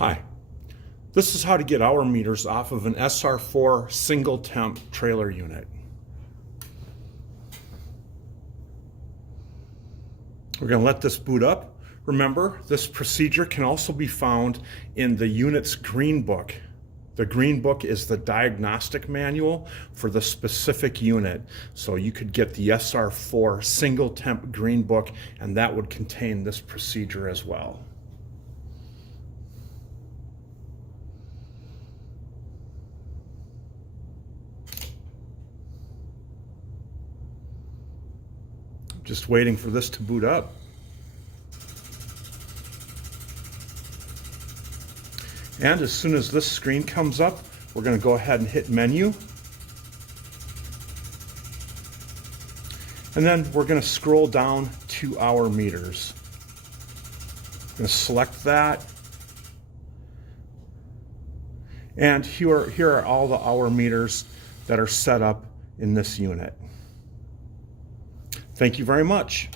Hi, this is how to get hour meters off of an SR-4 single temp trailer unit. We're going to let this boot up. Remember, this procedure can also be found in the unit's green book. The green book is the diagnostic manual for the specific unit. So you could get the SR-4 single temp green book, and that would contain this procedure as well. Just waiting for this to boot up. And as soon as this screen comes up, we're going to go ahead and hit menu. And then we're going to scroll down to hour meters. I'm going to select that. And here are all the hour meters that are set up in this unit. Thank you very much.